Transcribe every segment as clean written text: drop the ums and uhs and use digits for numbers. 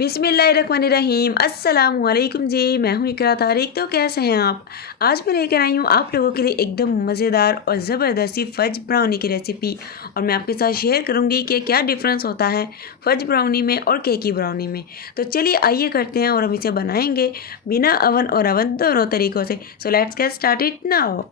बिस्मिल्लाहिर्रहमानिर्रहीम अस्सलाम वालेकुम जी। मैं हूँ इकरा तारिक। तो कैसे हैं आप? आज मैं लेकर आई हूँ आप लोगों के लिए एकदम मज़ेदार और ज़बरदस्ती फ़ज ब्राउनी की रेसिपी। और मैं आपके साथ शेयर करूँगी कि क्या डिफरेंस होता है फ़ज ब्राउनी में और केकी ब्राउनी में। तो चलिए आइए करते हैं और हम इसे बनाएंगे बिना अवन और अवन दोनों तरीक़ों से। So let's get started now.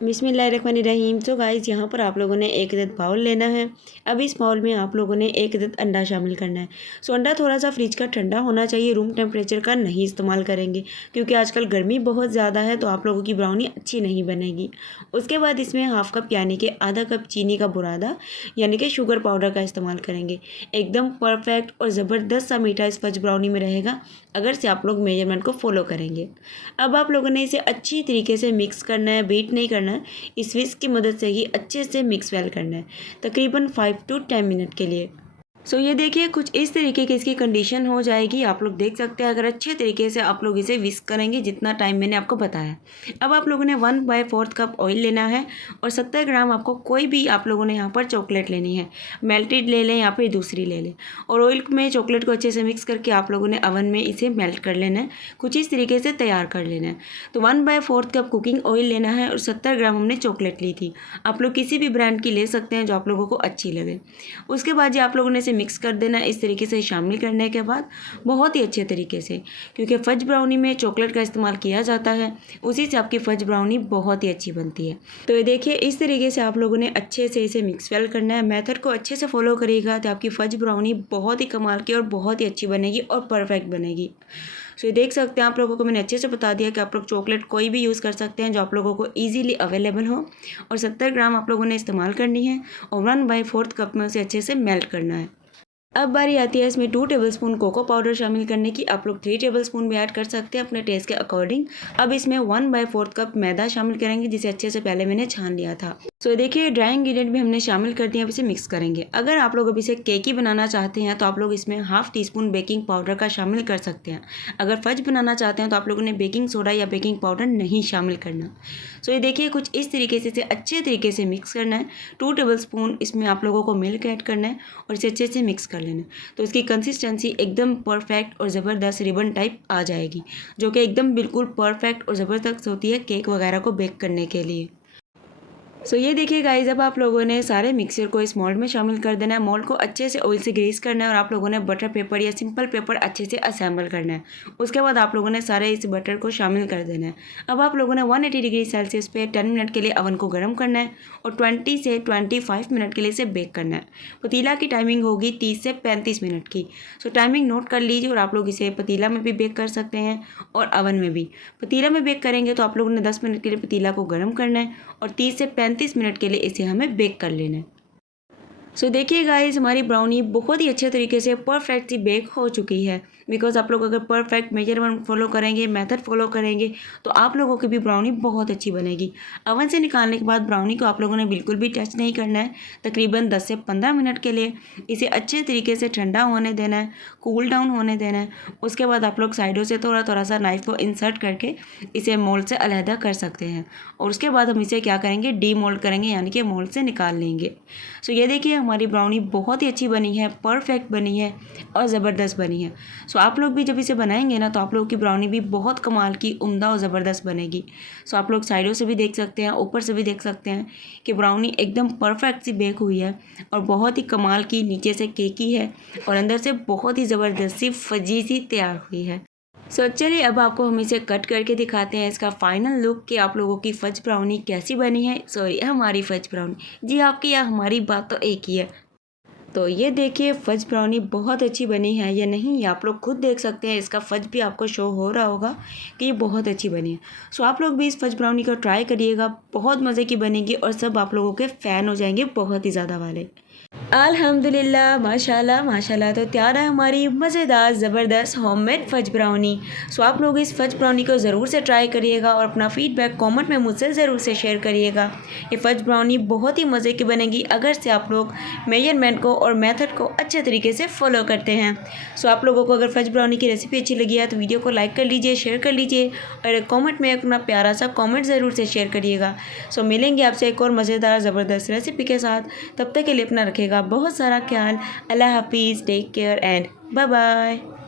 बिस्मिल्लाहिर्रहमानिर्रहीम। तो गाइस यहाँ पर आप लोगों ने एक अदद बाउल लेना है। अब इस बाउल में आप लोगों ने एक अदद अंडा शामिल करना है। सो अंडा थोड़ा सा फ्रिज का ठंडा होना चाहिए, रूम टेम्परेचर का नहीं इस्तेमाल करेंगे क्योंकि आजकल गर्मी बहुत ज़्यादा है, तो आप लोगों की ब्राउनी अच्छी नहीं बनेगी। उसके बाद इसमें हाफ़ कप यानी कि आधा कप चीनी का बुरादा यानी कि शुगर पाउडर का इस्तेमाल करेंगे। एकदम परफेक्ट और ज़बरदस्त सा मीठा इस फज ब्राउनी में रहेगा अगर से आप लोग मेजरमेंट को फॉलो करेंगे। अब आप लोगों ने इसे अच्छी तरीके से मिक्स करना है, बीट नहीं करना है। इस विस्क की मदद से ही अच्छे से मिक्स वेल करना है तकरीबन 5 to 10 मिनट के लिए। सो ये देखिए कुछ इस तरीके की इसकी कंडीशन हो जाएगी। आप लोग देख सकते हैं अगर अच्छे तरीके से आप लोग इसे विस्क करेंगे जितना टाइम मैंने आपको बताया। अब आप लोगों ने 1/4 कप ऑयल लेना है और 70 ग्राम आपको कोई भी आप लोगों ने यहाँ पर चॉकलेट लेनी है। मेल्टेड ले लें या फिर दूसरी ले लें और ऑयल में चॉकलेट को अच्छे से मिक्स करके आप लोगों ने अवन में इसे मेल्ट कर लेना है, कुछ इस तरीके से तैयार कर लेना है। तो 1/4 कप कुकिंग ऑयल लेना है और 70 ग्राम हमने चॉकलेट ली थी। आप लोग किसी भी ब्रांड की ले सकते हैं जो आप लोगों को अच्छी लगे। उसके बाद आप लोगों ने मिक्स कर देना। इस तरीके से शामिल करने के बाद बहुत ही अच्छे तरीके से, क्योंकि फ़ज ब्राउनी में चॉकलेट का इस्तेमाल किया जाता है, उसी से आपकी फ़ज ब्राउनी बहुत ही अच्छी बनती है। तो ये देखिए इस तरीके से आप लोगों ने अच्छे से इसे मिक्स वेल करना है। मेथड को अच्छे से फॉलो करिएगा तो आपकी फ़ज ब्राउनी बहुत ही कमाल की और बहुत ही अच्छी बनेगी और परफेक्ट बनेगी। सो ये देख सकते हैं आप लोगों को मैंने अच्छे से बता दिया कि आप लोग चॉकलेट कोई भी यूज़ कर सकते हैं जो आप लोगों को इजीली अवेलेबल हो। और 70 ग्राम आप लोगों ने इस्तेमाल करनी है और 1/4 कप में उसे अच्छे से मेल्ट करना है। अब बारी आती है इसमें 2 टेबलस्पून कोको पाउडर शामिल करने की। आप लोग 3 टेबलस्पून भी ऐड कर सकते हैं अपने टेस्ट के अकॉर्डिंग। अब इसमें 1/4 कप मैदा शामिल करेंगे जिसे अच्छे से पहले मैंने छान लिया था। सो देखिए ड्राई इंग्रेडिएंट भी हमने शामिल कर दिया। अब इसे मिक्स करेंगे। अगर आप लोग अभी इसे केकी बनाना चाहते हैं तो आप लोग इसमें हाफ़ टी-स्पून बेकिंग पाउडर का शामिल कर सकते हैं। अगर फज बनाना चाहते हैं तो आप लोगों ने बेकिंग सोडा या बेकिंग पाउडर नहीं शामिल करना। सो ये देखिए कुछ इस तरीके से इसे अच्छे तरीके से मिक्स करना है। 2 टेबलस्पून इसमें आप लोगों को मिल्क ऐड करना है और इसे अच्छे से मिक्स कर लेना है। तो इसकी कंसिस्टेंसी एकदम परफेक्ट और ज़बरदस्त रिबन टाइप आ जाएगी, जो कि एकदम बिल्कुल परफेक्ट और ज़बरदस्त होती है केक वगैरह को बेक करने के लिए। सो ये देखिए गाइस अब आप लोगों ने सारे मिक्सचर को इस मोल्ड में शामिल कर देना है। मोल्ड को अच्छे से ऑयल से ग्रीस करना है और आप लोगों ने बटर पेपर या सिंपल पेपर अच्छे से असेंबल करना है। उसके बाद आप लोगों ने सारे इस बटर को शामिल कर देना है। अब आप लोगों ने 180 डिग्री सेल्सियस पे 10 मिनट के लिए अवन को गर्म करना है और 20 से 25 मिनट के लिए इसे बेक करना है। पतीला की टाइमिंग होगी 30 से 35 मिनट की। सो टाइमिंग नोट कर लीजिए और आप लोग इसे पतीला में भी बेक कर सकते हैं और अवन में भी। पतीला में बेक करेंगे तो आप लोगों ने 10 मिनट के लिए पतीला को गर्म करना है और 30 से 35 मिनट के लिए इसे हमें बेक कर लेना है। सो देखिए गाइस हमारी ब्राउनी बहुत ही अच्छे तरीके से परफेक्टली बेक हो चुकी है। बिकॉज आप लोग अगर परफेक्ट मेजरमेंट फॉलो करेंगे, मेथड फॉलो करेंगे तो आप लोगों की भी ब्राउनी बहुत अच्छी बनेगी। अवन से निकालने के बाद ब्राउनी को आप लोगों ने बिल्कुल भी टच नहीं करना है। तकरीबन 10 से 15 मिनट के लिए इसे अच्छे तरीके से ठंडा होने देना है, कूल डाउन होने देना है। उसके बाद आप लोग साइडों से थोड़ा थोड़ा सा नाइफ को इंसर्ट करके इसे मोल्ड से अलहदा कर सकते हैं। और उसके बाद हम इसे क्या करेंगे, डी मोल्ड करेंगे यानी कि मोल्ड से निकाल लेंगे। सो ये देखिए हमारी ब्राउनी बहुत ही अच्छी बनी है, परफेक्ट बनी है और ज़बरदस्त बनी है। सो आप लोग भी जब इसे बनाएंगे ना तो आप लोगों की ब्राउनी भी बहुत कमाल की, उम्दा और ज़बरदस्त बनेगी। सो आप लोग साइडों से भी देख सकते हैं, ऊपर से भी देख सकते हैं कि ब्राउनी एकदम परफेक्ट सी बेक हुई है और बहुत ही कमाल की नीचे से केकी है और अंदर से बहुत ही ज़बरदस्त सी फजी सी तैयार हुई है। सो चलिए अब आपको हम इसे कट करके दिखाते हैं इसका फाइनल लुक कि आप लोगों की फ़ज ब्राउनी कैसी बनी है। सॉरी हमारी फ़ज ब्राउनी, जी आपकी या हमारी बात तो एक ही है। तो ये देखिए फ़ज ब्राउनी बहुत अच्छी बनी है या नहीं, ये आप लोग खुद देख सकते हैं। इसका फ़ज भी आपको शो हो रहा होगा कि ये बहुत अच्छी बनी है। सो आप लोग भी इस फ़ज ब्राउनी को ट्राई करिएगा, बहुत मज़े की बनेगी और सब आप लोगों के फ़ैन हो जाएंगे बहुत ही ज़्यादा वाले। अल्हम्दुलिल्लाह माशाल्लाह माशाल्लाह। तो तैयार है हमारी मज़ेदार ज़बरदस्त होममेड फ़ज ब्राउनी। सो आप लोग इस फ़ज ब्राउनी को ज़रूर से ट्राई करिएगा और अपना फ़ीडबैक कमेंट में मुझसे ज़रूर से शेयर करिएगा। ये फ़ज ब्राउनी बहुत ही मज़े की बनेगी अगर से आप लोग मेजरमेंट को और मेथड को अच्छे तरीके से फॉलो करते हैं। सो आप लोगों को अगर फ़ज ब्राउनी की रेसिपी अच्छी लगी है तो वीडियो को लाइक कर लीजिए, शेयर कर लीजिए और कॉमेंट में अपना प्यारा सा कॉमेंट ज़रूर से शेयर करिएगा। सो मिलेंगे आपसे एक और मज़ेदार ज़बरदस्त रेसिपी के साथ। तब तक के लिए अपना रखेगा बहुत सारा ख्याल। अल्लाह हाफिज़, take care and bye bye.